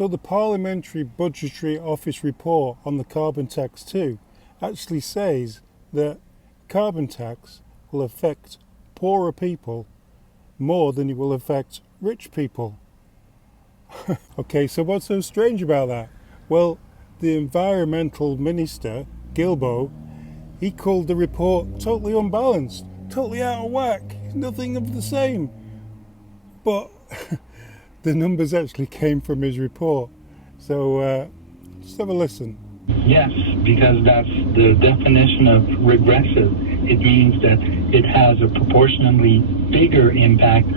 So the Parliamentary Budgetary Office report on the carbon tax too actually says that carbon tax will affect poorer people more than it will affect rich people. Okay, so what's so strange about that? Well, the Environmental Minister, Gilbo, he called the report totally unbalanced, totally out of whack, nothing of the same. But the numbers actually came from his report. So just have a listen. Yes, because that's the definition of regressive. It means that it has a proportionally bigger impact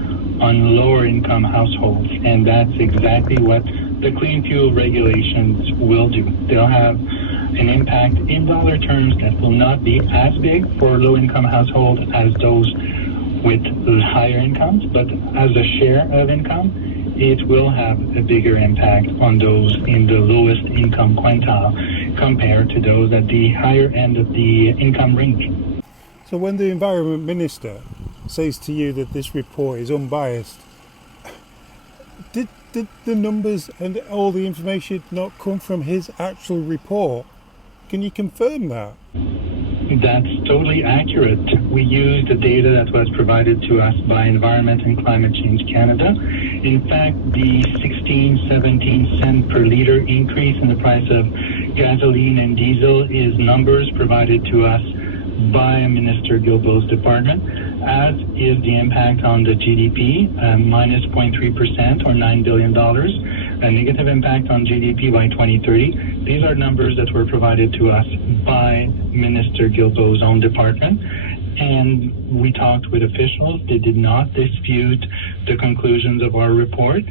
on lower income households, and that's exactly what the clean fuel regulations will do. They'll have an impact in dollar terms that will not be as big for low income households as those with higher incomes, but as a share of income, it will have a bigger impact on those in the lowest income quintile compared to those at the higher end of the income range. So when the Environment Minister says to you that this report is unbiased, did the numbers and all the information not come from his actual report? Can you confirm that? That's totally accurate. We used the data that was provided to us by Environment and Climate Change Canada. In fact, the 16-17 cent per liter increase in the price of gasoline and diesel is numbers provided to us by Minister Gilbo's department, as is the impact on the GDP, minus 0.3% or $9 billion, a negative impact on GDP by 2030. These are numbers that were provided to us by Minister Gilbo's own department, and we talked with officials. They did not dispute the conclusions of our report.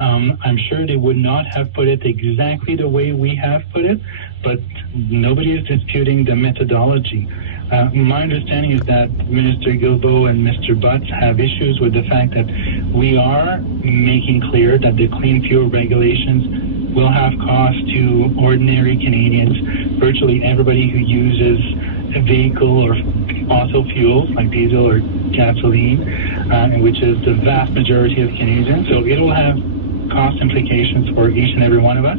I'm sure they would not have put it exactly the way we have put it, but nobody is disputing the methodology. My understanding is that Minister Gilbo and Mr. Butts have issues with the fact that we are making clear that the clean fuel regulations will have costs to ordinary Canadians, virtually everybody who uses a vehicle or fossil fuels like diesel or gasoline, which is the vast majority of Canadians. So it will have cost implications for each and every one of us.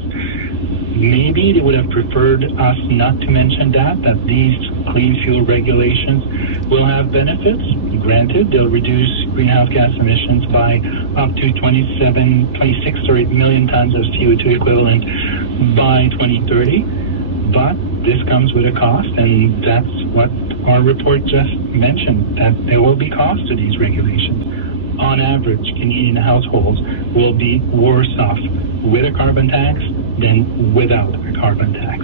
Maybe they would have preferred us not to mention that these clean fuel regulations will have benefits. Granted, they'll reduce greenhouse gas emissions by up to 26 million tons of CO2 equivalent by 2030. But this comes with a cost, and that's what our report just mentioned, that there will be costs to these regulations. On average, Canadian households will be worse off with a carbon tax than without a carbon tax.